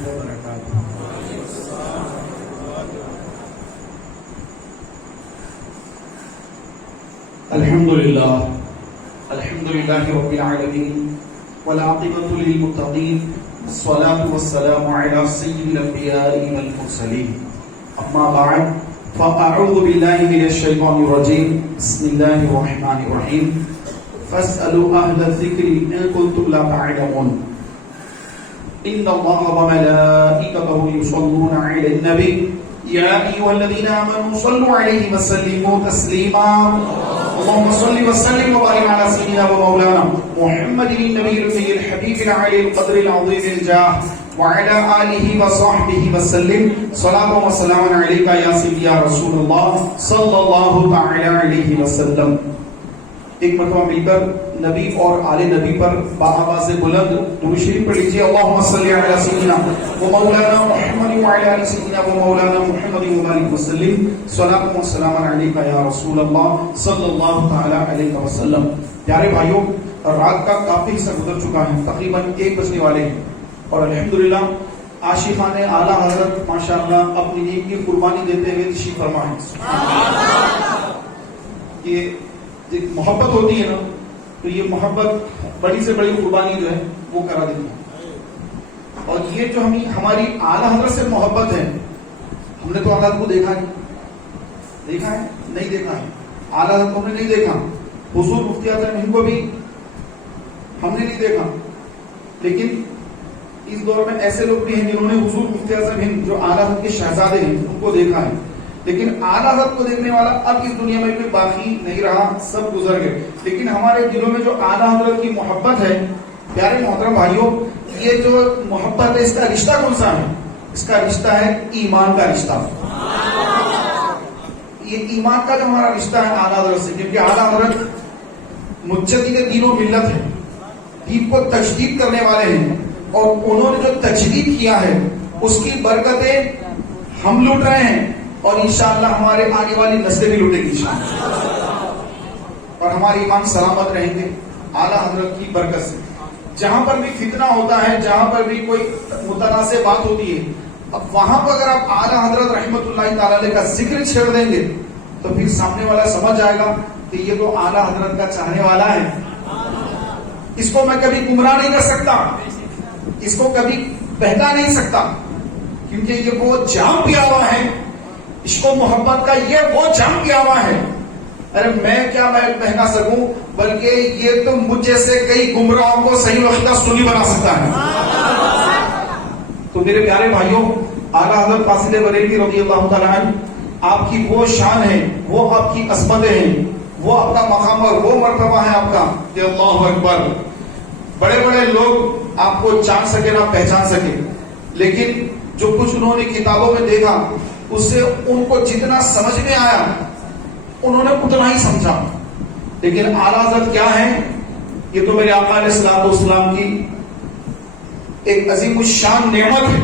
وبرکاتہ۔ الحمدللہ رب العالمین والعاقبۃ للمتقین والصلاة والسلام علی سید الانبیاء والمرسلین، اما بعد فاعوذ باللہ من الشیطان الرجیم، بسم اللہ الرحمن الرحیم، فاسألوا اہل الذکر ان کنتم لا تعلمون، ان اللہ وملائکتہ یصلون علی النبی یا ایھا الذین آمنوا صلوا علیہ وسلموا تسلیما، اللهم صل وسلم وبارك على سيدنا ومولانا محمد النبي الأمي الحبيب العلي القدر العظيم الجاه وعلى آله وصحبه وسلم، صلاة وسلام عليك يا سيدي يا رسول الله صلى الله تعالى عليه وسلم۔ ایک مرتبہ مل کر نبی اور آل نبی پر بآواز بلند درود شریف پڑھ لیجیے۔ اللهم صل على سيدنا ومولانا محمد وعلى آل سيدنا ومولانا محمد وبارك وسلم، صلاة والسلام عليك يا رسول الله صلی اللہ تعالی علیہ وسلم۔ پیارے بھائیوں، رات کا کافی حصہ گزر چکا ہے، تقریباً 1 بجنے والے ہیں، اور الحمدللہ عاشقان اعلیٰ حضرت ماشاءاللہ اپنی نیک کی قربانی دیتے ہوئے تشریف فرما ہے۔ یہ ایک محبت ہوتی ہے نا، تو یہ محبت بڑی سے بڑی قربانی جو ہے وہ کرا دیتی ہے۔ اور یہ جو ہماری اعلیٰ حضرت سے محبت ہے، ہم نے تو اعلیٰ کو دیکھا ہے نہیں دیکھا ہے، اعلیٰ حضرت کو ہم نے نہیں دیکھا، حضور مفتی اعظم ہند کو بھی ہم نے نہیں دیکھا، لیکن اس دور میں ایسے لوگ بھی ہیں جنہوں نے حضور مفتی اعظم ہند جو اعلیٰ حضرت کے شہزادے ہیں ان کو دیکھا ہے، لیکن اعلیٰ حضرت کو دیکھنے والا اب اس دنیا میں کوئی باقی نہیں رہا، سب گزر گئے۔ لیکن ہمارے دلوں میں جو اعلیٰ حضرت کی محبت ہے، پیارے محترم بھائیوں، یہ جو محبت ہے اس کا رشتہ کون سا ہے؟ اس کا رشتہ ہے ایمان کا رشتہ۔ یہ ایمان کا جو ہمارا رشتہ ہے اعلیٰ حضرت سے، کیونکہ اعلیٰ حضرت مجدد دین و ملت ہے، دین کو تجدید کرنے والے ہیں، اور انہوں نے جو تجدید کیا ہے اس کی برکتیں ہم لوٹ رہے ہیں، اور انشاءاللہ ہمارے آنے والی نسلیں بھی لوٹیں گی انشاءاللہ، اور ہمارے ایمان سلامت رہیں گے اعلیٰ حضرت کی برکت سے۔ جہاں پر بھی فتنہ ہوتا ہے، جہاں پر بھی کوئی متنازع بات ہوتی ہے، اب وہاں پر اگر آپ اعلیٰ حضرت رحمت اللہ تعالی علیہ کا ذکر چھیڑ دیں گے تو پھر سامنے والا سمجھ جائے گا کہ یہ تو اعلیٰ حضرت کا چاہنے والا ہے، اس کو میں کبھی گمراہ نہیں کر سکتا، اس کو کبھی بہکا نہیں سکتا، کیونکہ یہ وہ جام پیا ہوا ہے، عشق و محبت کا یہ وہ جام کیا ہوا ہے۔ ارے میں کیا بہکا سکوں، بلکہ یہ تو مجھ جیسے کئی گمراہوں کو صحیح وقت سنی بنا سکتا ہے۔ تو میرے پیارے بھائیوں، اعلیٰ حضرت فاضل بریلوی رضی اللہ تعالیٰ عنہ، آپ کی وہ شان ہے، وہ آپ کی عظمتیں ہیں، وہ آپ کا مقام اور وہ مرتبہ ہے آپ کا کہ اللہ اکبر، بڑے بڑے لوگ آپ کو جان سکے نہ پہچان سکے، لیکن جو کچھ انہوں نے کتابوں میں دیکھا اس سے ان کو جتنا سمجھ میں آیا انہوں نے اتنا ہی سمجھا۔ لیکن اعلیٰ حضرت کیا ہے؟ یہ تو میرے آقا علیہ الصلوۃ والسلام کی ایک عظیم الشان نعمت ہے۔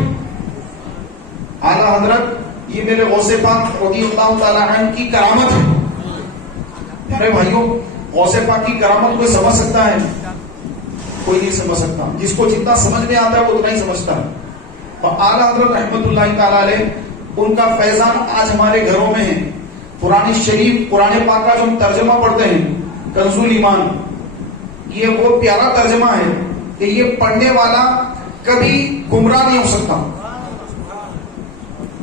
اعلیٰ حضرت یہ میرے غوث پاک رضی اللہ تعالی عنہ کی کرامت ہے۔ میرے بھائیوں، غوث پاک کی کرامت کوئی سمجھ سکتا ہے؟ کوئی نہیں سمجھ سکتا، جس کو جتنا سمجھ میں آتا ہے وہ اتنا ہی سمجھتا ہے۔ اور اعلیٰ حضرت رحمت اللہ تعالی علیہ، ان کا فیضان آج ہمارے گھروں میں ہے۔ قرآن شریف، قرآن پاک کا جو ہم ترجمہ پڑھتے ہیں کنز الایمان، یہ وہ پیارا ترجمہ ہے کہ یہ پڑھنے والا کبھی گمراہ نہیں ہو سکتا،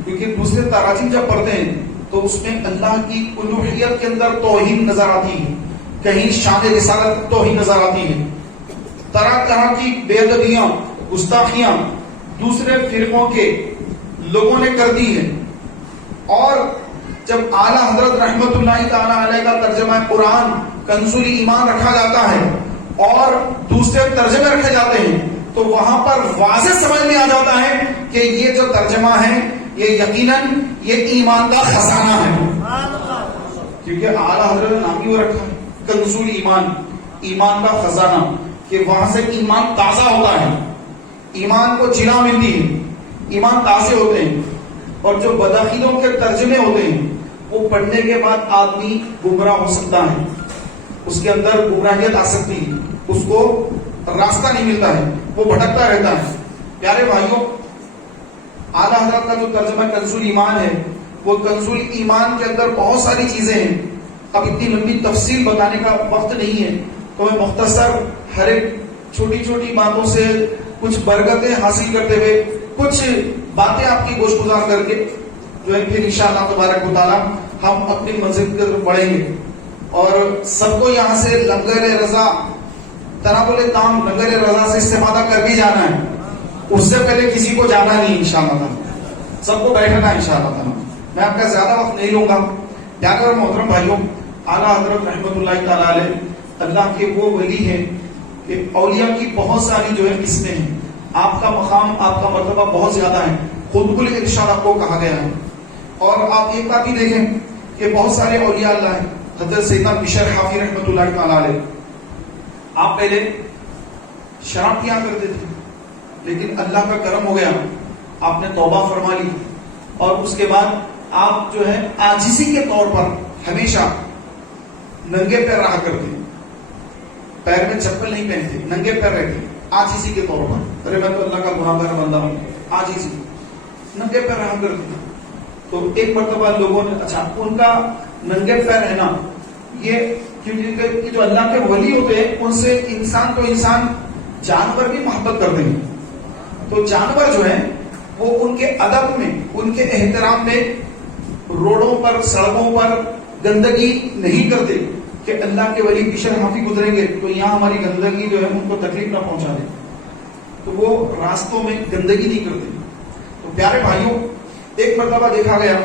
کیونکہ دوسرے تراجم جب پڑھتے ہیں تو اس میں اللہ کی الوہیت کے اندر توہین نظر آتی ہے، کہیں شان رسالت توہین نظر آتی ہے، طرح طرح کی بے ادبیاں، گستاخیاں دوسرے فرقوں کے لوگوں نے کر دی ہے۔ اور جب اعلیٰ حضرت رحمت اللہ تعالی علیہ کا ترجمہ قرآن کنز الایمان رکھا جاتا ہے اور دوسرے ترجمے رکھے جاتے ہیں تو وہاں پر واضح سمجھ میں آ جاتا ہے کہ یہ جو ترجمہ ہے یہ یقیناً یہ ایمان کا خزانہ ہے، کیونکہ اعلیٰ حضرت نے نام ہی وہ رکھا ہے کنز الایمان، ایمان کا خزانہ، کہ وہاں سے ایمان تازہ ہوتا ہے، ایمان کو جلا ملتی ہے، ایمان تازے ہوتے ہیں۔ اور جو بداخیلوں کے ترجمے ہوتے ہیں وہ پڑھنے کے بعد آدمی گمراہ ہو سکتا ہے، اس کے اندر گمراہیت آ سکتی ہے، اس کو راستہ نہیں ملتا ہے، وہ بھٹکتا رہتا ہے۔ پیارے بھائیوں، اعلیٰ حضرت کا جو ترجمہ کنز الایمان ہے، وہ کنز الایمان کے اندر بہت ساری چیزیں ہیں. اب اتنی لمبی تفصیل بتانے کا وقت نہیں ہے، تو میں مختصر ہر ایک چھوٹی چھوٹی باتوں سے کچھ برکتیں حاصل کرتے ہوئے کچھ باتیں آپ کی گوش گزار کر کے جو ہے پھر انشاءاللہ تبارک و تعالی ہم اپنی منزل کی طرف بڑھیں گے. اور سب کو یہاں سے لنگر رضا تناول تام لنگر رضا سے استفادہ کر بھی جانا ہے. اس سے پہلے کسی کو جانا نہیں انشاءاللہ تعالی، سب کو بیٹھنا ہے انشاءاللہ تعالی. میں آپ کا زیادہ وقت نہیں لوں گا. پیارے اور محترم بھائیوں، اعلیٰ حضرت رحمت اللہ تعالی علیہ اللہ کے وہ ولی ہیں کہ اولیاء کی بہت ساری جو ہے قسمیں ہیں. آپ کا مقام، آپ کا مرتبہ بہت زیادہ ہے. خود کل ارشاد آپ کو کہا گیا ہے. اور آپ یہ بات بھی دیکھیں کہ بہت سارے اولیاء اللہ ہیں. حضرت سیدنا بشر حافی رحمت اللہ تعالی علیہ، آپ پہلے شراب پیا کرتے تھے، لیکن اللہ کا کرم ہو گیا، آپ نے توبہ فرما لی، اور اس کے بعد آپ جو ہے عاجزی کے طور پر ہمیشہ ننگے پیر رہا کرتے، پیر میں چپل نہیں پہنتے، ننگے پیر رہتے عاجزی کے طور پر. ارے میں تو اللہ کا گناہگار بندہ ہوں، عاجزی ننگے پیر رہا کرتے. تو ایک مرتبہ لوگوں نے اچھا ان کا ننگے پیر رہنا یہ کیونکہ جو اللہ کے ولی ہوتے ہیں ان سے انسان تو انسان جانور بھی محبت کرتے ہیں. تو جانور جو ہیں وہ ان کے ادب میں، ان کے احترام میں روڈوں پر، سڑکوں پر گندگی نہیں کرتے کہ اللہ کے ولی بشر حافی گزریں گے تو یہاں ہماری گندگی جو ہے ان کو تکلیف نہ پہنچا دے. تو وہ راستوں میں گندگی نہیں کرتے. تو پیارے بھائیوں، ایک مرتبہ دیکھا گیا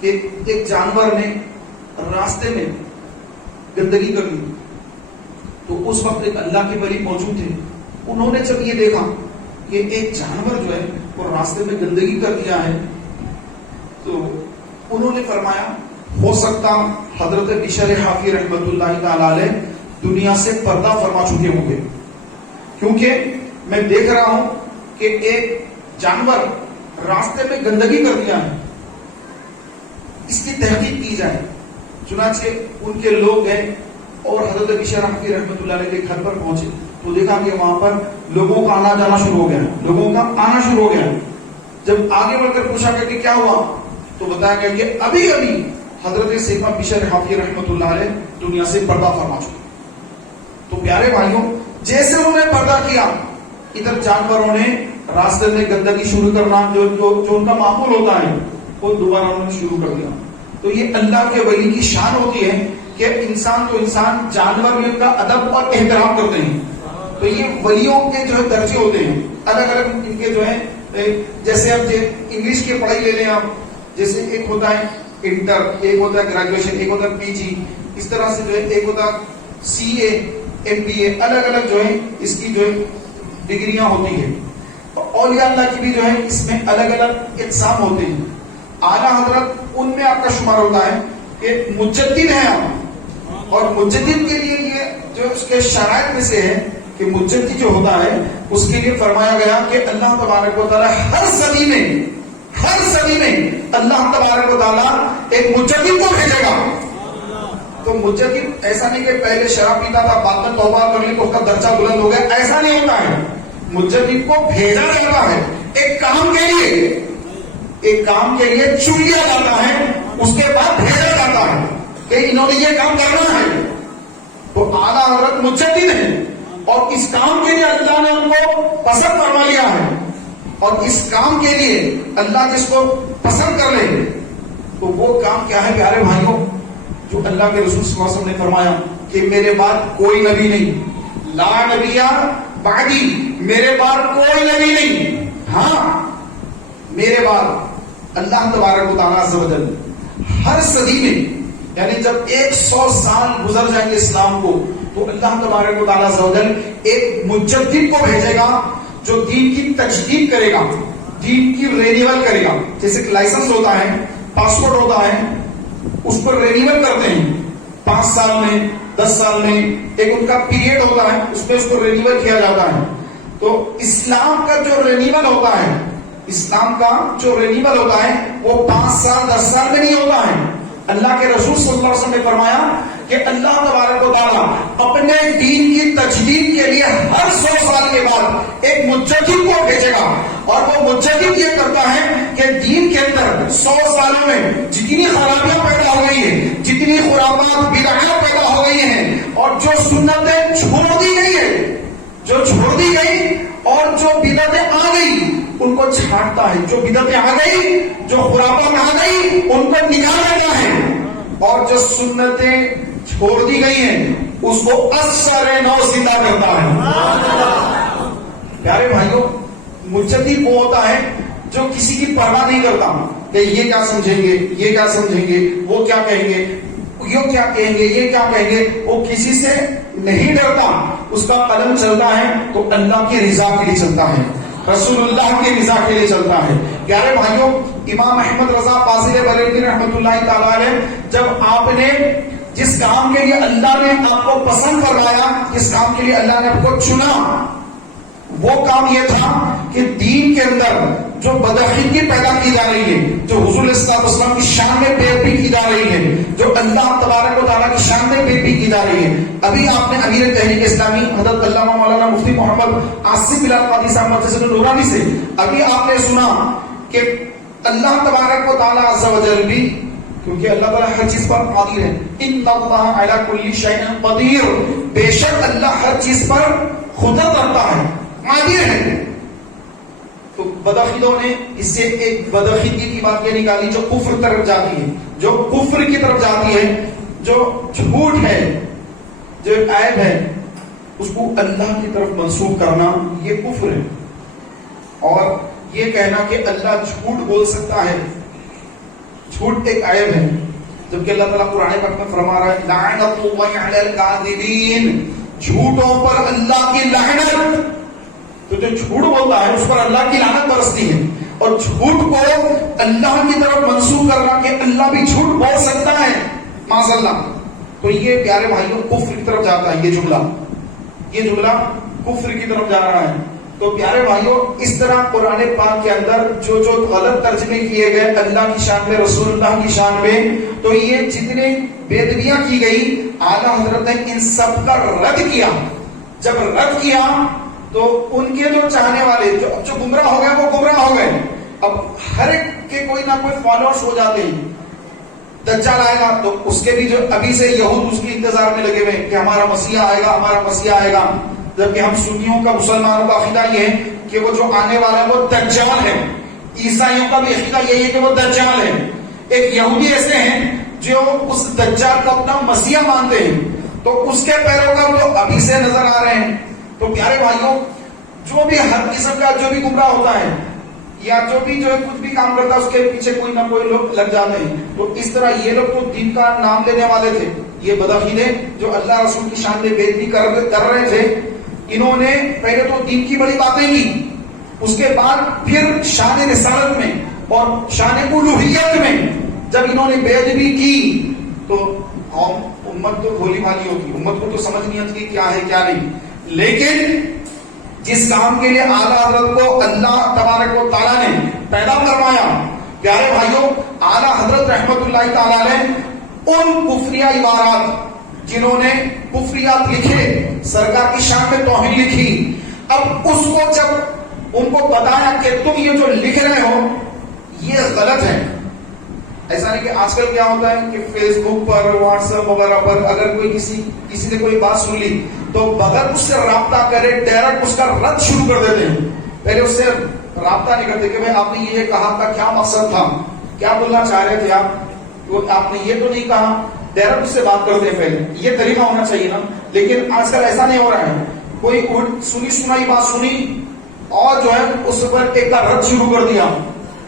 کہ ایک جانور نے راستے میں گندگی کر لی. تو اس وقت ایک اللہ کے ولی موجود تھے. انہوں نے جب یہ دیکھا کہ ایک جانور جو ہے وہ راستے میں گندگی کر دیا ہے، تو انہوں نے فرمایا ہو سکتا حضرت بشر حافی رحمت اللہ تعالی علیہ دنیا سے پردہ فرما چکے ہوں گے، کیونکہ میں دیکھ رہا ہوں کہ ایک جانور راستے میں گندگی کر دیا ہے، اس کی تحقیق کی جائے. چنانچہ ان کے لوگ گئے اور حضرت بشر حافی رحمت اللہ علیہ کے گھر پر پہنچے تو دیکھا کہ وہاں پر لوگوں کا آنا جانا شروع ہو گیا، لوگوں کا آنا شروع ہو گیا. جب آگے بڑھ کر پوچھا کہ کیا ہوا تو بتایا گیا کہ ابھی ابھی حضرت سیدنا بشر حافی رحمت اللہ علیہ دنیا سے پردہ فرما چکے. تو پیارے بھائیوں، جیسے انہوں نے پردہ کیا، ادھر جانوروں نے راستے میں گندگی شروع کرنا جو ان کا معمول ہوتا ہے وہ دوبارہ انہوں نے شروع کر دیا. تو یہ اللہ کے ولی کی شان ہوتی ہے کہ انسان تو انسان، جانور بھی ان کا ادب اور احترام کرتے ہیں. تو یہ ولیوں کے جو ہے درجے ہوتے ہیں الگ الگ ان کے جو ہے. جیسے اب انگلش کی پڑھائی لے لیں آپ، جیسے ایک ہوتا ہے انٹر، ایک ہوتا ہے گریجویشن، ایک ہوتا ہے پی جی، اس طرح سے جو ہے ایک ہوتا سی اے، ایم بی اے، الگ الگ جو ہے اس کی جو ہے ڈگریاں ہوتی ہیں. اولیاء اللہ کی بھی جو ہے اس میں الگ الگ اقسام ہوتے ہیں. اعلیٰ حضرت ان میں آپ کا شمار ہوتا ہے کہ مجدد ہیں آپ، اور مجدد کے لیے یہ جو اس کے شرائط میں سے ہے کہ مجدد جو ہوتا ہے اس کے لیے فرمایا گیا کہ اللہ تبارک و تعالی ہر صدی میں اللہ تبارک و تعالی ایک مجدد کو بھیجے گا. تو مجدد ایسا نہیں کہ پہلے شراب پیتا تھا بعد میں توبہ کر لی تو اس کا درجہ بلند ہو گیا، ایسا نہیں ہوتا ہے. مجدد کو بھیجا جاتا ہے ایک کام کے لیے چن لیا جاتا ہے، اس کے بعد بھیجا جاتا ہے کہ انہوں نے یہ کام کرنا ہے. تو اعلیٰ حضرت مجدد ہیں اور اس کام کے لیے اللہ نے ان کو پسند فرما لیا ہے، اور اس کام کے لیے اللہ جس کو پسند کر لے تو وہ کام کیا ہے پیارے بھائیوں؟ جو اللہ کے رسول صلی اللہ علیہ وسلم نے فرمایا کہ میرے بعد کوئی نبی نہیں، لا نبی بعدی، میرے بعد کوئی نبی نہیں. ہاں میرے بعد اللہ تبارک و تعالیٰ عز و جل ہر صدی میں، یعنی جب 100 سال گزر جائیں گے اسلام کو، تو اللہ تبارک و تعالیٰ عز و جل ایک مجدد کو بھیجے گا جو دین کی تجدید کرے گا، دین کی رینیول کرے گا. جیسے کہ لائسنس ہوتا ہے، پاسپورٹ ہوتا ہے، اس پر رینیول کرتے ہیں 5 سال میں 10 سال میں، ایک ان کا پیریڈ ہوتا ہے، اس پہ اس کو رینیول کیا جاتا ہے. تو اسلام کا جو رینیول ہوتا ہے، اسلام کا جو رینیول ہوتا ہے وہ 5 سال 10 سال میں نہیں ہوتا ہے. اللہ کے رسول صلی اللہ علیہ وسلم نے فرمایا کہ اللہ تبارک و تعالیٰ اپنے دین کی تجدید کے لیے ہر 100 سال کے بعد ایک مجدد کو بھیجے گا، اور وہ مجدد یہ کرتا ہے 100 سالوں میں جتنی خرابیاں پیدا ہو گئی ہیں، جتنی خرافات بدعات پیدا ہو گئی ہیں، اور جو سنتیں چھوڑ دی گئی ہیں، جو چھوڑ دی گئی اور جو بدعتیں آ گئی ان کو چھانٹتا ہے، جو بدعتیں آ گئی، جو خرافات آ گئی ان کو نکال دیتا ہے، اور جو سنتیں چھوڑ دی گئی ہیں اس کو اثر نو زندہ کرتا ہے۔ پیارے بھائیوں، مجدد وہ ہوتا ہے جو کسی کی پرواہ نہیں کرتا کہ یہ کیا سمجھیں گے، یہ کیا سمجھیں گے، وہ کیا کہیں گے، یہ کیا کہیں گے، یہ کیا کہیں گے، وہ کسی سے نہیں ڈرتا، اس کا قدم چلتا ہے تو اللہ کی رضا کے لیے چلتا ہے، رسول اللہ کی رضا کے لیے چلتا ہے۔ پیارے بھائیوں، امام احمد رضا فاضل بریلوی رحمۃ اللہ تعالی علیہ، جب آپ نے جس کام کے لیے اللہ نے آپ کو پسند فرمایا، جس کام کے لیے اللہ نے آپ کو چنا، وہ کام یہ تھا کہ دین کے اندر جو بدعقیدگی پیدا کی جا رہی ہے، جو حضور صلی اللہ علیہ وسلم کی شان میں بے عدبی کی جا رہی ہے، جو اللہ تبارک و تعالیٰ کی شان میں بے عدبی کی جا رہی ہے۔ ابھی آپ نے امیر تحریک اسلامی حضرت علامہ مولانا مفتی محمد آصف بلال قادری صاحب مسجد نورانی سے ابھی آپ نے سنا کہ اللہ تبارک و تعالیٰ عز و جل بھی، کیونکہ اللہ تعالیٰ ہر چیز پر قادر ہے، ان اللہ علی کل شیء قدیر، بے شک اللہ ہر چیز پر قدرت رکھتا ہے، قادر ہے۔ تو بدعقیدوں نے اس سے ایک بدعقیدگی کی بات یہ نکالی جو کفر طرف جاتی ہے، جو کفر کی طرف جاتی ہے، جو جھوٹ ہے، جو عیب ہے، اس کو اللہ کی طرف منسوب کرنا یہ کفر ہے، اور یہ کہنا کہ اللہ جھوٹ بول سکتا ہے، جھوٹ ایک عیب ہے، جبکہ اللہ تعالیٰ قرآن پاک میں فرما رہا ہے لعنت اللہ علی الکاذبین، جھوٹوں پر اللہ کی لعنت۔ تو جو جھوٹ بولتا ہے اس پر اللہ کی لعنت برستی ہے، اور جھوٹ کو اللہ کی طرف منسوب کرنا کہ اللہ بھی جھوٹ بول سکتا ہے، معاذ اللہ، تو یہ پیارے بھائیوں کفر کی طرف جاتا ہے، یہ جملہ کفر کی طرف جا رہا ہے۔ تو پیارے بھائیوں، اس طرح قرآن پاک کے اندر جو غلط ترجمے کیے گئے اللہ کی شان میں، رسول اللہ کی شان میں، تو یہ جتنے بے ادبیاں کی گئی اعلیٰ حضرت نے ان سب کا رد کیا۔ جب رد کیا تو ان کے جو چاہنے والے جو گمراہ ہو گئے وہ گمراہ ہو گئے، اب ہر ایک کے کوئی نہ کوئی فالوورز ہو جاتے ہیں۔ دجال آئے گا تو اس کے بھی جو ابھی سے یہود اس کے انتظار میں لگے ہوئے کہ ہمارا مسیح آئے گا، ہمارا مسیح آئے گا، جبکہ ہم سنیوں کا، مسلمانوں کا عقیدہ یہ ہے کہ وہ جو آنے والا ہے وہ دجال ہے، عیسائیوں کا بھی عقیدہ یہی ہے کہ وہ دجال ہے۔ ایک یہودی ایسے ہیں جو اس دجال کو اپنا مسیح مانتے ہیں، تو اس کے پیروکار تو ابھی سے نظر آ رہے ہیں۔ تو پیارے بھائیوں، جو بھی ہر قسم کا جو بھی گمراہ ہوتا ہے یا جو بھی کچھ بھی کام کرتا ہے اس کے پیچھے کوئی نہ کوئی لوگ لگ جاتے ہیں۔ تو اس طرح یہ لوگ تو دین کا نام لینے والے تھے، یہ بدعقیدے جو اللہ رسول کی شان میں بے عدبی کر رہے تھے، انہوں نے پہلے تو دین کی بڑی باتیں کی، اس کے بعد پھر شان رسالت میں اور شان الوہیت میں جب انہوں نے بے ادبی کی تو امت تو بھولی بھالی ہوتی، امت کو تو سمجھ نہیں آتی کیا ہے کیا نہیں۔ لیکن جس کام کے لیے اعلیٰ حضرت کو اللہ تبارک و تعالیٰ نے پیدا فرمایا، پیارے بھائیوں، اعلیٰ حضرت رحمت اللہ تعالیٰ نے ان کفریہ عبارات جنہوں نے کفریات لکھے، سرکار کی شان میں توہین لکھی، اب اس کو جب ان کو بتایا کہ تم یہ جو لکھ رہے ہو یہ غلط ہے۔ ایسا نہیں کہ آج کل کیا ہوتا ہے کہ فیس بک پر، واٹس ایپ وغیرہ پر اگر کوئی کسی نے کوئی بات سن لی تو بغیر اس سے رابطہ کرے ڈائریکٹ اس کا رد شروع کر دیتے ہیں، پہلے اس سے رابطہ نہیں کرتے کہ بھائی آپ نے یہ کہا تھا، کیا مقصد تھا، کیا بولنا چاہ رہے تھے آپ نے یہ تو نہیں کہا، ڈائریکٹ اس سے بات کرتے ہیں پہلے۔ یہ طریقہ ہونا چاہیے نا، لیکن آج کل ایسا نہیں ہو رہا ہے، کوئی سنی سنائی بات سنی اور جو ہے اس پر ایک کا رد شروع کر دیا،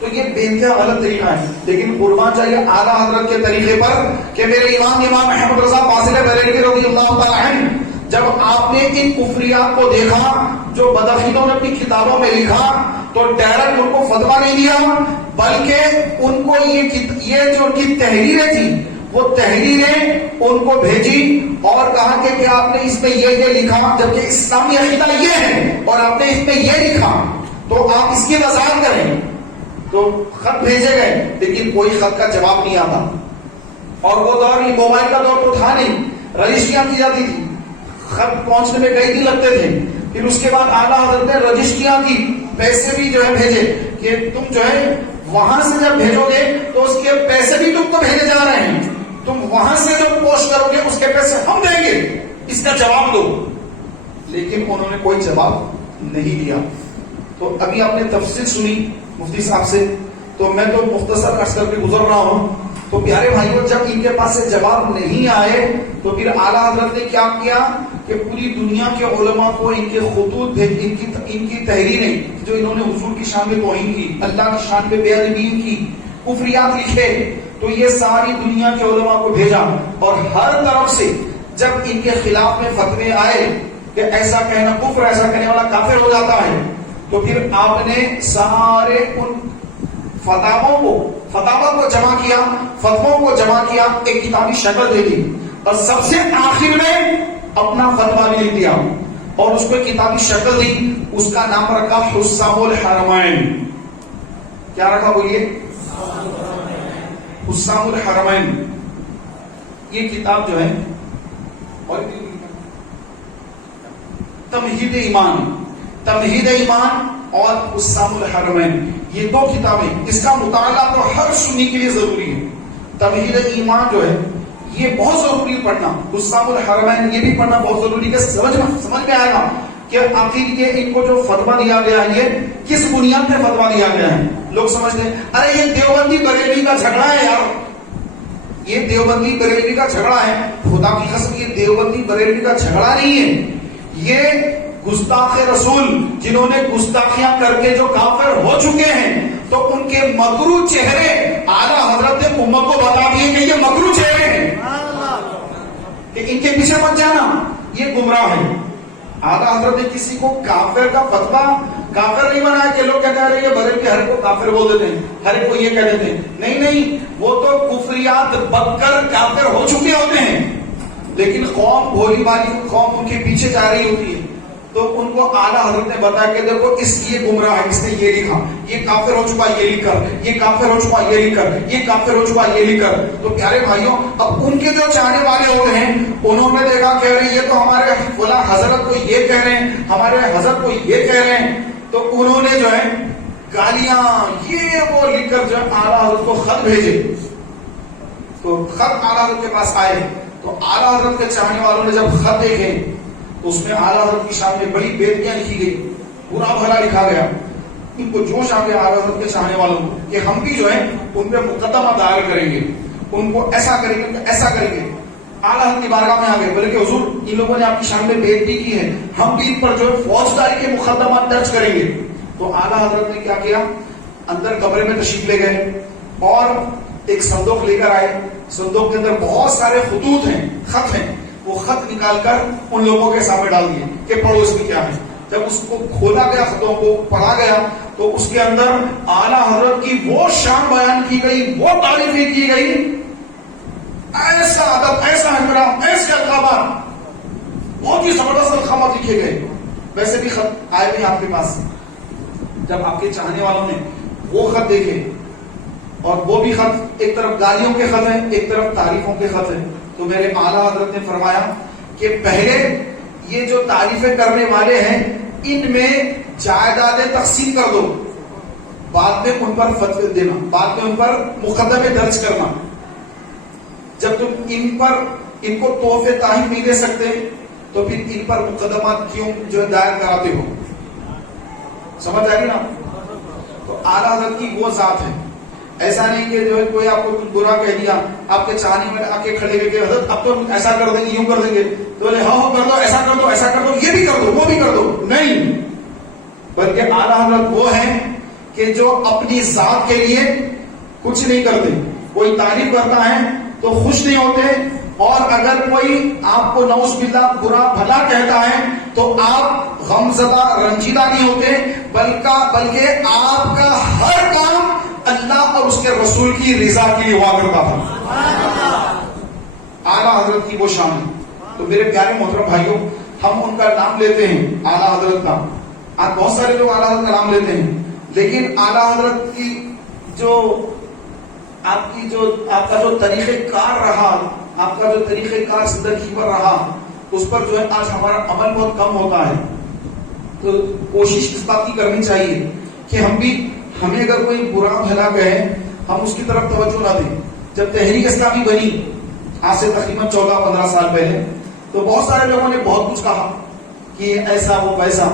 تو یہ بے انتہا غلط طریقہ ہے۔ لیکن قربان چاہیے اعلیٰ حضرت کے طریقے پر کہ میرے امام احمد رضا فاضل بریلوی رضی اللہ تعالی عنہ، جب آپ نے ان کفریات کو دیکھا جو بدعقیدوں نے اپنی کتابوں میں لکھا تو ڈائریکٹ ان کو فتویٰ نہیں دیا، بلکہ ان کو یہ جو ان کی تحریریں تھیں وہ تحریریں ان کو بھیجی اور کہا کہ آپ نے اس میں یہ لکھا، جبکہ اسلامی عقیدہ یہ ہے اور آپ نے اس میں یہ لکھا تو آپ اس کی وضاحت کریں۔ تو خط بھیجے گئے لیکن کوئی خط کا جواب نہیں آتا، اور وہ دور موبائل کا دور تو تھا نہیں، رجسٹریاں کی جاتی تھی، خط پہنچنے میں کئی دن لگتے تھے۔ پھر اس کے بعد اعلیٰ حضرت نے رجسٹریاں کی، پیسے بھی جو ہے بھیجے کہ تم جو ہے وہاں سے جب بھیجو گے تو اس کے پیسے بھی تم کو بھیجے جا رہے ہیں، تم وہاں سے جو پوسٹ کرو گے اس کے پیسے ہم دیں گے، اس کا جواب دو. لیکن انہوں نے کوئی جواب نہیں دیا. تو ابھی آپ نے تفصیل سنی مفتی صاحب سے، تو میں تو مختصر عرض کر کے گزر رہا ہوں. تو پیارے بھائیوں، جب ان کے پاس سے جواب نہیں آئے تو پھر اعلیٰ حضرت نے کیا کیا کہ پوری دنیا کے علماء کو ان کے خطوط ان کی تحریریں جو انہوں نے حضور کی شان میں توہین کی، اللہ کی شان میں بے ادبی کی، کفریات لکھے، تو یہ ساری دنیا کے علماء کو بھیجا. اور ہر طرف سے جب ان کے خلاف میں فتوے آئے کہ ایسا کہنا کفر، ایسا کہنے والا کافر ہو جاتا ہے، تو پھر آپ نے سارے ان فتاوا کو جمع کیا، فتووں کو جمع کیا، ایک کتابی شکل دے دی، اور سب سے آخر میں اپنا فتوا بھی لکھ دیا اور اس کو کتابی شکل دی. اس کا نام رکھا حسام الحرمین. کیا رکھا بولیے؟ حسام الحرمین. یہ کتاب جو ہے اور تمہید ایمان اور حسام الحرمین، یہ دو کتابیں، اس کا مطالعہ تو ہر سنی کے لیے ضروری ہے. تمہید ایمان جو ہے یہ بہت ضروری پڑھنا، حسام الحرمین یہ بھی پڑھنا بہت ضروری ہے. سمجھ میں آئے گا کہ آخر یہ ان کو جو فتوا دیا گیا ہے یہ کس بنیاد پہ فتوا دیا گیا ہے. لوگ سمجھتے ہیں ارے یہ دیوبندی بریلوی کا جھگڑا ہے یار، یہ دیوبندی بریلوی کا جھگڑا ہے. خدا کی قسم یہ دیوبندی بریلوی کا جھگڑا نہیں ہے، یہ گستاخ رسول جنہوں نے گستاخیاں کر کے جو کافر ہو چکے ہیں، تو ان کے مکروہ چہرے اعلیٰ حضرت نے امت کو بتا دیے کہ یہ مکروہ چہرے ہیں، کہ ان کے پیچھے مت جانا، یہ گمراہ ہے. اعلیٰ حضرت نے کسی کو کافر کا فتویٰ کافر نہیں بنایا کہ لوگ کہتے ہیں یہ بریلوی ہر کو کافر بول دیتے ہیں، ہر کو یہ کہہ دیتے ہیں. نہیں، وہ تو کفریات بک کر کافر ہو چکے ہوتے ہیں، لیکن قوم بھولی بھالی قوم ان کے پیچھے جا رہی ہوتی ہے. تو ان کو اعلیٰ حضرت نے بتایا کہ دیکھو اس یہ گمراہ ہے، اس نے یہ لکھا، یہ کافر ہو چکا یہ لکھ کر، یہ کافر ہو چکا یہ لکھ کر، یہ کافر ہو چکا یہ لکھ کر. تو پیارے بھائیوں، اب ان کے جو چاہنے والے لوگ ہیں انہوں نے دیکھا کہہ رہے یہ تو ہمارے فلاں حضرت کو یہ کہہ رہے ہیں، ہمارے حضرت کو یہ کہہ رہے ہیں. تو انہوں نے جو ہے گالیاں یہ وہ لکھ کر جو اعلیٰ حضرت کو خط بھیجے. تو خط اعلیٰ حضرت کے پاس آئے تو اعلیٰ حضرت کے چاہنے والوں نے جب خط دیکھے تو اس میں اعلیٰ حضرت کی شان میں بڑی بےدبیاں لکھی گئی، برا بھلا لکھا گیا. ان کو جوش آ گیا اعلیٰ حضرت کے چاہنے والوں کو کہ ہم بھی جو ہے ان پہ مقدمہ دائر کریں گے، ان کو ایسا کریں گے، ایسا کریں گے. اعلیٰ حضرت کی بارگاہ میں آ گئے، بولے کہ حضور ان لوگوں نے آپ کی شان میں بےدبی کی ہے، ہم بھی ان پر جو ہے فوجداری کے مقدمات درج کریں گے. تو اعلیٰ حضرت نے کیا کیا، اندر کمرے میں تشریف لے گئے اور ایک صندوق لے کر آئے. صندوق کے اندر بہت سارے خطوط ہیں، خط ہیں. وہ خط نکال کر ان لوگوں کے سامنے ڈال دیے کہ پڑھو اس میں کیا ہے. جب اس کو کھولا گیا، خطوں کو پڑھا گیا، تو اس کے اندر اعلیٰ حضرت کی وہ شان بیان کی گئی، وہ تعریفیں کی گئی، ایسا ادب، ایسا احترام، ایسے القابات، بہت ہی زبردست القابات لکھے گئے. ویسے بھی خط آئے بھی آپ کے پاس. جب آپ کے چاہنے والوں نے وہ خط دیکھے، اور وہ بھی خط ایک طرف گالیوں کے خط ہیں، ایک طرف تعریفوں کے خط ہیں، تو میرے اعلیٰ حضرت نے فرمایا کہ پہلے یہ جو تعریفیں کرنے والے ہیں ان میں جائیدادیں تقسیم کر دو، بعد میں ان پر فتوی دینا، بعد میں ان پر مقدمے درج کرنا. جب تم ان کو تحفے تحائف نہیں دے سکتے تو پھر ان پر مقدمات کیوں جو ہے دائر کراتے ہو. سمجھ آ رہی نا؟ تو اعلیٰ حضرت کی وہ ذات ہے. ایسا نہیں کہ جو ہے کوئی آپ کو کچھ برا کہہ دیا، آپ کے چاہنے میں آ کے کھڑے کہ حضرت اب تو ایسا کر دیں گے، یوں کر دیں گے، تو بولے ہاں کر دو، ایسا کر دو، ایسا کر دو، یہ بھی کر دو، وہ بھی کر دو. نہیں، بلکہ اعلیٰ حضرت وہ ہیں کہ جو اپنی ذات کے لیے کچھ نہیں کرتے. کوئی تعریف کرتا ہے تو خوش نہیں ہوتے، اور اگر کوئی آپ کو نعوذ باللہ برا بھلا کہتا ہے تو آپ غمزدہ رنجیدہ نہیں ہوتے، بلکہ آپ کا ہر کام اللہ اور اس کے رسول کی رضا کے لیے ہوا کرتا تھا. اعلیٰ حضرت کی وہ شان ہے. تو میرے پیارے محترم بھائیوں، ہم ان کا نام لیتے ہیں اعلیٰ حضرت کا. آج بہت سارے لوگ اعلیٰ حضرت کا نام لیتے ہیں، لیکن اعلیٰ حضرت کی جو آپ کا جو طریقہ کار رہا، آپ کا جو طریقہ کار زندگی پر رہا، اس پر جو ہے آج ہمارا عمل بہت کم ہوتا ہے. تو کوشش اس بات کی کرنی چاہیے کہ ہم بھی ہمیں اگر کوئی برا بھلا کہے ہم اس کی طرف توجہ نہ دیں. جب تحریک اسلامی بنی آج سے تقریباً 14-15 سال پہلے تو بہت سارے لوگوں نے بہت کچھ کہا کہ ایسا وہ ویسا,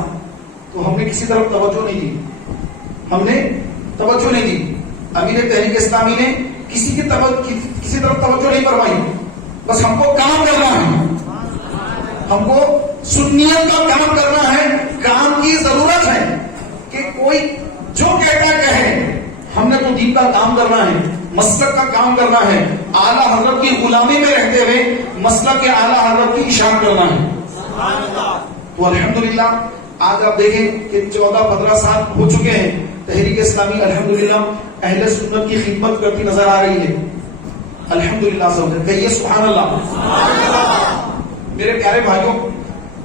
تو ہم نے کسی طرف توجہ نہیں دی, ہم نے توجہ نہیں دی. امیر تحریک اسلامی نے کسی طرف توجہ نہیں فرمائی. بس ہم کو کام کرنا ہے, ہم کو سنیت کا کام کرنا ہے. کام کی ضرورت ہے کہ کوئی جو کہتا کہے, ہم نے تو دین کا کام کرنا ہے, مسلک کا کام کرنا ہے, اعلیٰ حضرت کی غلامی میں رہتے ہوئے مسلک کے اعلیٰ حضرت کی اشارہ کرنا ہے. تو الحمدللہ آج آپ دیکھیں کہ 14-15 سال ہو چکے ہیں, تحریک اسلامی الحمدللہ اہل سنت کی خدمت کرتی نظر آ رہی ہے. الحمدللہ سب کہیے سبحان اللہ. میرے پیارے بھائیوں,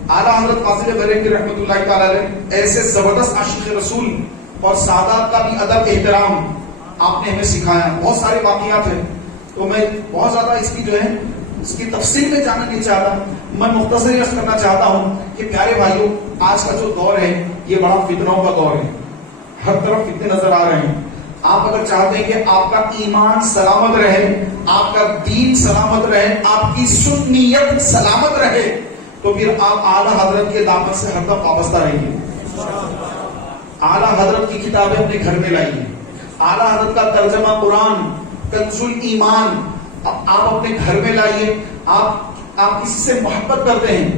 اعلیٰ حضرت فاضل بریلوی رحمۃ اللہ تعالی علیہ ایسے زبردست عاشق رسول اور سادات کا بھی ادب احترام آپ نے ہمیں سکھایا. بہت سارے واقعات ہیں, تو میں بہت زیادہ اس کی جو ہے اس کی تفصیل میں جانا نہیں چاہتا. میں مختصر عرض کرنا چاہتا ہوں کہ پیارے بھائیوں, آج کا جو دور ہے یہ بڑا فتنوں کا دور ہے. ہر طرف فتنے نظر آ رہے ہیں. آپ اگر چاہتے ہیں کہ آپ کا ایمان سلامت رہے, آپ کا دین سلامت رہے, آپ کی سنیت سلامت رہے, تو پھر آپ اعلیٰ حضرت کے دامن سے ہر دم وابستہ رہیں. اعلیٰ حضرت کی کتابیں اپنے گھر میں لائیے. اعلیٰ حضرت کا ترجمہ قرآن کنز الایمان آپ اپنے گھر میں لائیے. آپ کسی سے محبت کرتے ہیں,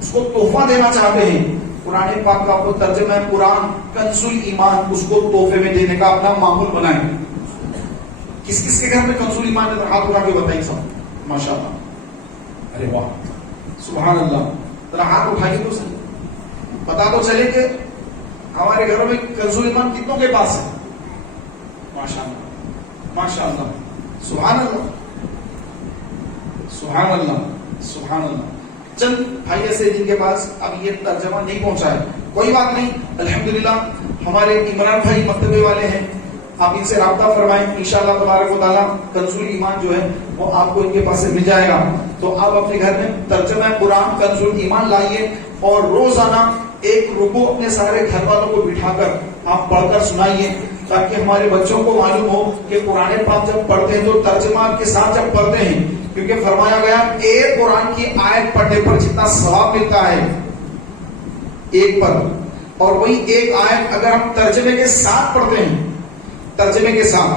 اس کو تحفہ دینا چاہتے ہیں, قرآن پاک کا آپ کو ترجمہ قرآن کنز الایمان اس کو تحفے میں دینے کا اپنا معمول بنائیں. کس کس کے گھر میں کنز الایمان ہے؟ ہاتھ اٹھا کے بتائیں سب. ماشاءاللہ, ارے واہ, سبحان اللہ. ذرا ہاتھ اٹھائیے تو صحیح, پتا تو چلے کہ ہمارے گھروں میں کنز الایمان کتنوں کے پاس ہے. ماشاءاللہ ماشاءاللہ, سبحان اللہ سبحان اللہ سبحان اللہ. چند بھائی ایسے جن کے پاس اب یہ ترجمہ نہیں پہنچا ہے, کوئی بات نہیں. الحمدللہ ہمارے عمران بھائی مکتبے والے ہیں, آپ ان سے رابطہ فرمائیں. انشاءاللہ تبارک و تعالیٰ کنز الایمان جو ہے وہ آپ کو ان کے پاس سے مل جائے گا. تو آپ اپنے گھر میں ترجمہ قرآن کنز الایمان لائیے اور روزانہ ایک رکوع اپنے سارے گھر والوں کو بٹھا کر آپ پڑھ کر سنائیے, تاکہ ہمارے بچوں کو معلوم ہو کہ قرآن پاک جب پڑھتے ہیں تو ترجمہ کے ساتھ جب پڑھتے ہیں, کیونکہ فرمایا گیا ایک قرآن کی آیت پڑھنے پر جتنا ثواب ملتا ہے ایک پر, اور وہی ایک آیت اگر ہم ترجمے کے ساتھ پڑھتے ہیں, ترجمے کے ساتھ,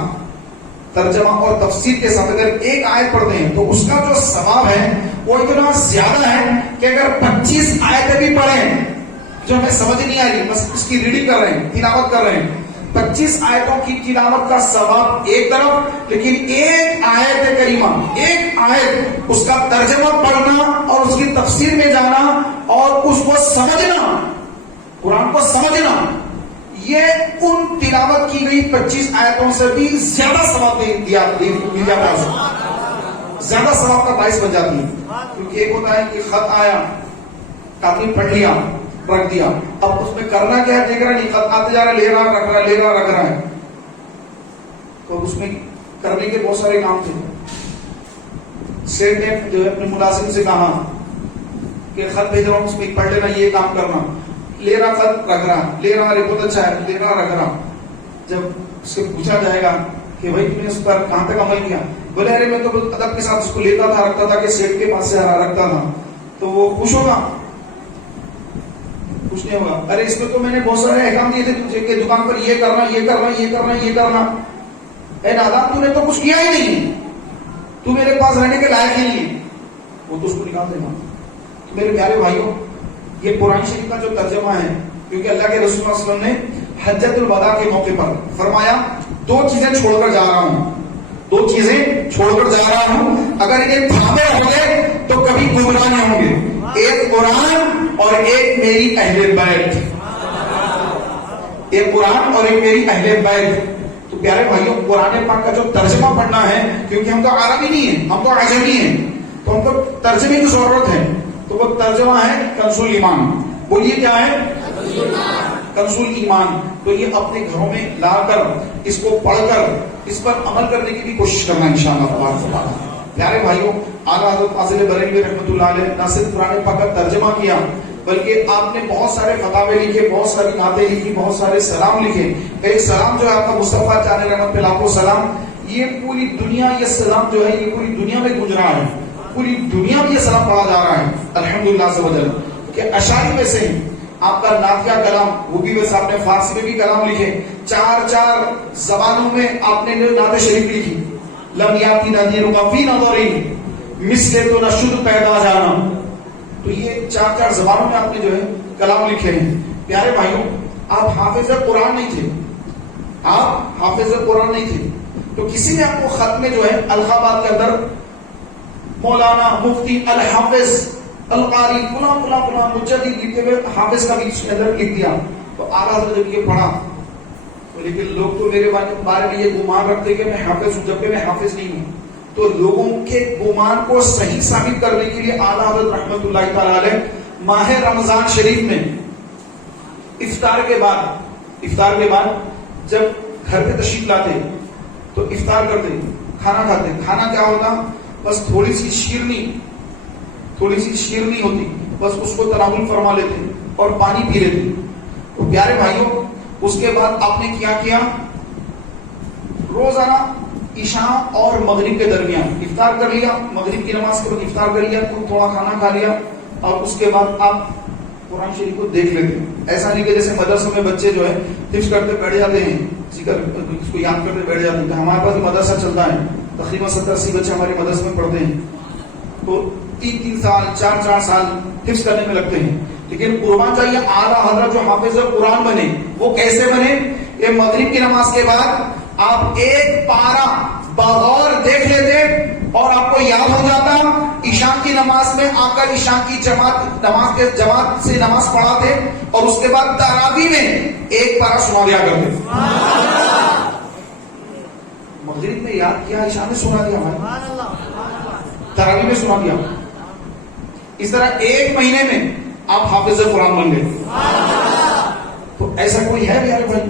ترجمہ اور تفسیر کے ساتھ اگر ایک آیت پڑھتے ہیں تو اس کا جو ثواب ہے وہ اتنا زیادہ ہے کہ اگر 25 آیتیں بھی پڑھیں جو ہمیں سمجھ نہیں آ رہی, بس اس کی ریڈنگ کر رہے ہیں, تلاوت کر رہے ہیں, 25 آیتوں کی تلاوت کا ثواب ایک طرف, لیکن ایک آیت کریمہ, ایک آیت اس کا ترجمہ پڑھنا اور اس کی تفسیر میں جانا اور اس کو سمجھنا, قرآن کو سمجھنا, یہ ان تلاوت کی گئی 25 آیتوں سے بھی زیادہ ثواب زیادہ ثواب کا باعث بن جاتی ہے. کیونکہ ایک ہوتا ہے کہ خط آیا, آدمی پڑھ لیا, رکھ دیا, اب اس میں کرنا کیا ہے دیکھ رہا نہیں, خط آتے جا رہا, لے رہا رکھ رہا, لے رہا رکھ رہا ہے. تو اس میں کرنے کے بہت سارے کام تھے. سیٹ نے جو اپنے ملازم سے کہا کہ خط بھیج رہا ہوں, اس میں پڑھ لینا, یہ کام کرنا. لے رہا خط رکھ رہا, لے رہا, ارے بہت اچھا ہے, لے رہا رکھ رہا. جب اس سے پوچھا جائے گا کہ بھائی تم نے اس پر کہاں تک عمل کیا, بولے ارے میں تو ادب کے ساتھ اس کو لیتا تھا, رکھتا تھا کہ سیٹ کے پاس سے رکھتا تھا. تو وہ خوش ہوگا؟ کچھ نہیں ہوگا. ارے اس میں تو میں نے بہت سارے احکام دیے تھے تجھے کہ دکان پر یہ کرنا, یہ کرنا, یہ کرنا, یہ کرنا. اے نادان, تو نے تو کچھ کیا ہی نہیں, تو میرے پاس رہنے کے لائق ہی نہیں. وہ تو اس کو نکال دے گا. میرے پیارے بھائیوں, یہ قرآن شریف کا جو ترجمہ ہے, کیونکہ اللہ کے رسول صلی اللہ علیہ وسلم نے حجۃ الوداع کے موقع پر فرمایا 2 چیزیں چھوڑ کر جا رہا ہوں, 2 چیزیں چھوڑ کر جا رہا ہوں, اگر انہیں تھامے ہوں گے تو کبھی گمراہ نہیں ہوں گے. ایک قرآن اور ایک میری اہل بیت. ایک قرآن اور ایک میری اہل بیت. تو پیارے بھائیوں, قرآن پاک کا جو ترجمہ پڑھنا ہے, کیونکہ ہم تو عربی نہیں ہیں, ہم تو عجمی ہیں, تو ہم کو ترجمے کی ضرورت ہے. تو وہ ترجمہ ہے کنز الایمان. بولیے کیا ہے؟ کنز الایمان. تو یہ اپنے گھروں میں لا کر اس کو پڑھ کر اس پر عمل کرنے کی بھی کوشش کرنا انشاءاللہ. پیارے بھائیوں, اعلیٰ حضرت فاضل بریلوی رحمۃ اللہ علیہ نہ صرف قرآن پاک کا ترجمہ کیا بلکہ آپ نے بہت سارے فتاوے لکھے، بہت ساری نعتیں لکھی، بہت سارے سلام لکھے. ایک سلام جو ہے آپ کا مصطفیٰ جان رحمت پہ لاکھوں سلام، یہ پوری دنیا، یہ سلام جو ہے یہ پوری دنیا میں گونج رہا ہے، پوری دنیا میں یہ سلام پڑھا جا رہا ہے الحمدللہ سے وجل. کہ اشعری میں سے آپ کا نعتیہ کلام، وہ بھی ویسے آپ نے فارسی میں بھی کلام لکھے، 4 زبانوں میں آپ نے نعت شریف لکھی. لم یاتی نذیر فی نظری مثل تو نشد پیدا جانا. تو یہ 4 زبانوں میں آپ نے جو ہے کلام لکھے ہیں. پیارے بھائیوں، آپ حافظ قرآن نہیں تھے، آپ حافظ قرآن نہیں تھے، تو کسی نے آپ کو خط میں جو ہے القابات کے اندر مولانا مفتی الحافظ القاری فلاں فلاں فلاں مجدد لکھتے ہوئے حافظ کا بھی اس کے اندر لکھ دیا. تو اعلیٰ حضرت جب یہ پڑھا تو لیکن لوگ تو میرے بارے میں یہ گمان رکھتے کہ میں حافظ ہوں، جبکہ میں حافظ نہیں ہوں. تو لوگوں کے گمان کو صحیح ثابت کرنے کے لیے اعلیٰ حضرت رحمت اللہ تعالی علیہ ماہ رمضان شریف میں افطار کے بعد جب گھر پہ تشریف لاتے تو افطار کرتے، کھانا کھاتے. کھانا کیا ہوتا؟ بس تھوڑی سی شیرنی ہوتی، بس اس کو تناول فرما لیتے اور پانی پی لیتے. تو پیارے بھائیوں، اس کے بعد آپ نے کیا روزانہ عشاء اور مغرب کے درمیان افطار کر لیا، مغرب کی نماز کے بعد افطار کر لیا، تو تھوڑا کھانا کھا لیا اور اس کے بعد آپ قرآن شریف کو دیکھ لیتے. ایسا نہیں کہ جیسے مدرسوں میں بچے جو ہے حفظ کرتے بیٹھ جاتے ہیں، اس کو یاد کرتے بیٹھ جاتے ہیں. ہمارے پاس مدرسہ چلتا ہے، تقریباً 70-80 بچے ہمارے مدرسے میں پڑھتے ہیں، تو 3 سال 4 سال حفظ کرنے میں لگتے ہیں. لیکن قربان چاہیے اعلیٰ حضرت جو حافظ قرآن بنے وہ کیسے بنے؟ یہ مغرب کی نماز کے بعد آپ ایک پارا بغور دیکھ لیتے اور آپ کو یاد ہو جاتا. عشاء کی نماز میں آ کر عشاء کی جماعت سے نماز پڑھاتے اور اس کے بعد تراویح میں ایک پارا سنا دیا کرتے. مغرب میں یاد کیا، عشاء میں سنا دیا، تراویح میں سنا دیا. اس طرح 1 مہینے میں آپ حافظ قرآن بن گئے. تو ایسا کوئی ہے پیارے بھائی؟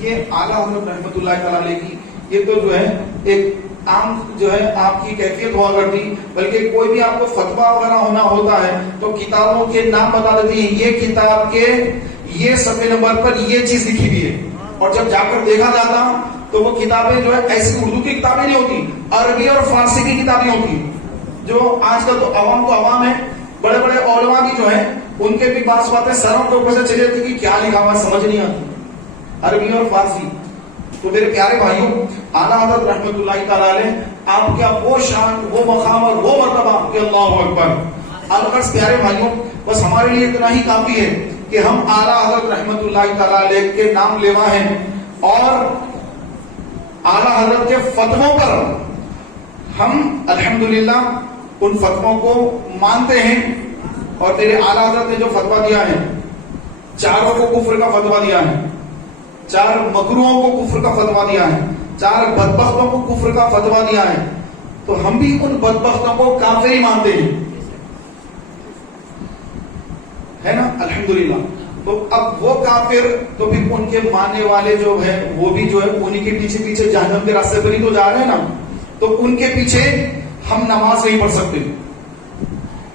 یہ اعلیٰ حضرت رحمت اللہ تعالی علیہ کی یہ تو جو ہے ایک عام جو ہے آپ کی کیفیت ہوا کرتی. بلکہ کوئی بھی آپ کو فتویٰ وغیرہ ہونا ہوتا ہے تو کتابوں کے نام بتا دیتی ہیں، یہ کتاب کے یہ صفحے نمبر پر یہ چیز لکھی ہوئی ہے. اور جب جا کر دیکھا جاتا تو وہ کتابیں جو ہے ایسی اردو کی کتابیں نہیں ہوتی، عربی اور فارسی کی کتابیں ہوتی. جو آج کل تو عوام ہے، بڑے بڑے علماء بھی جو ہیں ان کے بھی بعض باتیں سروں کے اوپر سے چلی جاتی کہ کیا لکھا ہوا سمجھ نہیں آتی، عربی اور فارسی. تو میرے پیارے بھائیوں، اعلیٰ حضرت رحمت اللہ تعالی علیہ آپ کا وہ شان، وہ مقام اور وہ مرتبہ کہ اللہ اکبر. الغرض پیارے بھائیوں، بس ہمارے لیے اتنا ہی کافی ہے کہ ہم اعلیٰ حضرت رحمت اللہ تعالی علیہ کے نام لیوا ہیں اور اعلیٰ حضرت کے فتووں پر ہم الحمدللہ ان فتووں کو مانتے ہیں. اور میرے اعلیٰ حضرت نے جو فتویٰ دیا ہے، 4 کو کفر کا فتویٰ دیا ہے، 4 مکروہوں کو کفر کا فتویٰ دیا ہے، 4 بدبختوں کو کفر کا فتویٰ دیا ہے، تو ہم بھی ان بدبختوں کو کافر ہی مانتے ہیں، ہے نا الحمدللہ. تو اب وہ کافر تو پھر ان کے ماننے والے جو ہے وہ بھی جو ہے انہی کے پیچھے جہنم کے راستے پر ہی تو جا رہے ہیں نا. تو ان کے پیچھے ہم نماز نہیں پڑھ سکتے،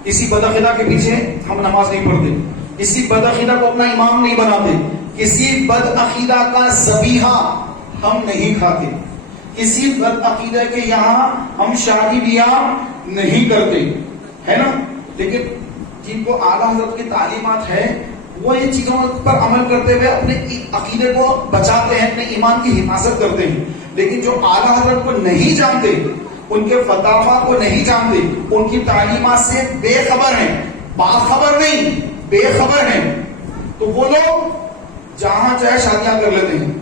کسی بدعقیدہ کے پیچھے ہم نماز نہیں پڑھتے، کسی بدعقیدہ کو اپنا امام نہیں بناتے، کسی بدعقیدہ کا ذبیحہ ہم نہیں کھاتے، کسی بدعقیدہ کے یہاں ہم شادی بیاہ نہیں کرتے، ہے نا. لیکن جن کو اعلیٰ حضرت کی تعلیمات ہے وہ ان چیزوں پر عمل کرتے ہوئے اپنے عقیدے کو بچاتے ہیں، اپنے ایمان کی حفاظت کرتے ہیں. لیکن جو اعلیٰ حضرت کو نہیں جانتے، ان کے فتاوا کو نہیں جانتے، ان کی تعلیمات سے بے خبر ہیں، باخبر نہیں بے خبر ہیں، تو وہ لوگ جہاں چاہے شادیاں کر لیتے ہیں،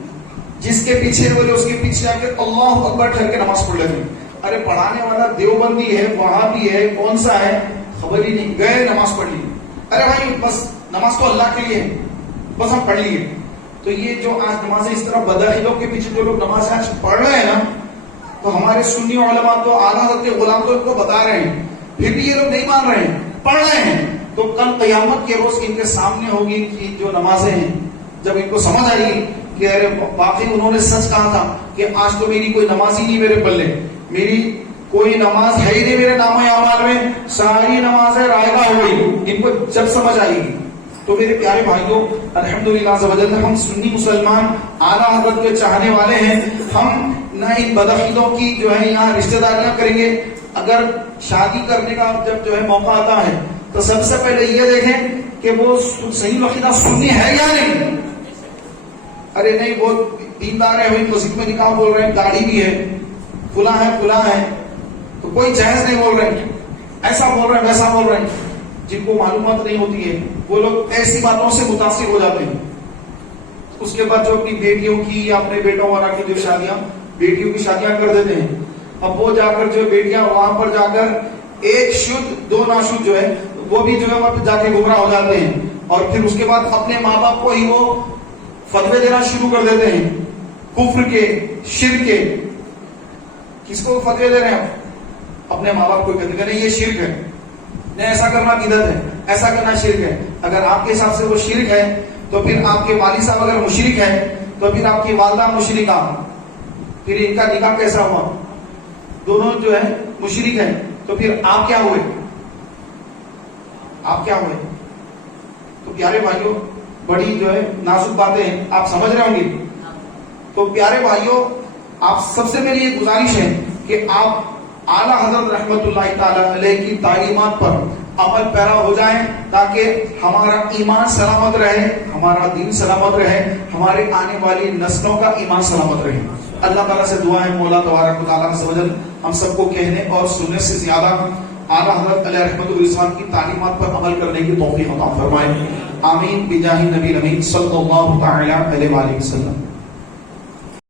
جس کے پیچھے بولے اس کے پیچھے آ کے اللہ اکبر ٹھہر کے نماز پڑھ لیتے ہیں. ارے پڑھانے والا دیوبندی ہے، وہابی ہے، کون سا ہے خبر ہی نہیں، گئے نماز پڑھ لی. ارے بھائی بس نماز تو اللہ کے لیے بس ہم پڑھ لیے. تو یہ جو آج نمازیں اس طرح بدعقیدوں کے پیچھے جو لوگ نماز آج پڑھ رہے ہیں نا، تو ہمارے سنی علماء تو اعلیٰ حضرت کے غلام تو ان کو بتا رہے ہیں، پھر بھی یہ لوگ نہیں مان رہے ہیں، پڑھ رہے ہیں. تو کل قیامت کے روز ان کے سامنے ہوگی کہ جو نمازیں ہیں، جب ان کو سمجھ آئے گی کہ ارے واقعی انہوں نے سچ کہا تھا کہ آج تو میری کوئی نماز ہی نہیں میرے پلے، میری کوئی نماز ہے ہی نہیں میرے نام اعمال میں، ساری نمازیں رائگاں ہو گئی، ان کو جب سمجھ آئے گی. تو میرے پیارے بھائیوں، الحمدللہ عز و جل ہم سنی مسلمان اعلیٰ حضرت کے چاہنے والے ہیں. ہم نہ ان بدعقیدوں کی جو ہے یہاں رشتہ داریاں کریں گے. اگر شادی کرنے کا جب جو ہے موقع آتا ہے تو سب سے پہلے یہ دیکھیں کہ وہ صحیح عقیدہ سنی ہے یا نہیں. ارے نہیں وہ دیندار ہے، وہی مسجد میں نکاح بول رہے ہیں، داڑھی بھی ہے، فلاں ہے، تو کوئی جائز نہیں بول رہے، ایسا بول رہے ہیں ویسا بول رہے ہیں. جن کو معلومات نہیں ہوتی ہے وہ لوگ ایسی باتوں سے متاثر ہو جاتے ہیں. اس کے بعد جو اپنی بیٹیوں کی یا اپنے بیٹوں والا کی جو شادیاں، بیٹیوں کی شادیاں کر دیتے ہیں. اب وہ جا کر جو بیٹیاں وہاں پر جا کر ایک شدھ دو ناشدھ جو ہے وہ بھی جو ہے وہاں پہ جا کے گمراہ ہو جاتے ہیں. اور پھر اس کے بعد اپنے ماں باپ کو ہی وہ فتوے دینا شروع کر دیتے ہیں کفر کے، شرک کے. کس کو فتوے دے رہے ہیں؟ اپنے ماں باپ کو کہتے ہیں یہ شرک ہے، نہیں ایسا کرنا بدعت ہے، ایسا کرنا شرک ہے. اگر آپ کے حساب سے وہ شرک ہے تو پھر آپ کے والد صاحب اگر مشرک ہے تو پھر آپ کی والدہ مشرکہ، پھر ان کا نکاح کیسا ہوا؟ دونوں جو ہے مشرک ہیں. تو پھر آپ کیا ہوئے؟ آپ کیا ہوئے؟ تو پیارے بھائیوں بڑی جو ہے نازک باتیں ہیں، آپ سمجھ رہے ہوں گے. تو پیارے بھائیوں آپ سب سے میری یہ گزارش ہے کہ آپ اعلیٰ حضرت رحمت اللہ تعالی علیہ کی تعلیمات پر عمل پیرا ہو جائیں تاکہ ہمارا ایمان سلامت رہے، ہمارا دین سلامت رہے، ہمارے آنے والی نسلوں کا ایمان سلامت رہے. اللہ تعالیٰ سے دعا ہے مولا تبارک و تعالیٰ عز و جل ہم سب کو کہنے اور سننے سے زیادہ اعلیٰ حضرت علیہ رحمت الرضوان کی تعلیمات پر عمل کرنے کی توفیق عطا فرمائے. آمین بجاہ نبی امین صلی اللہ تعالی علیہ وآلہ وسلم.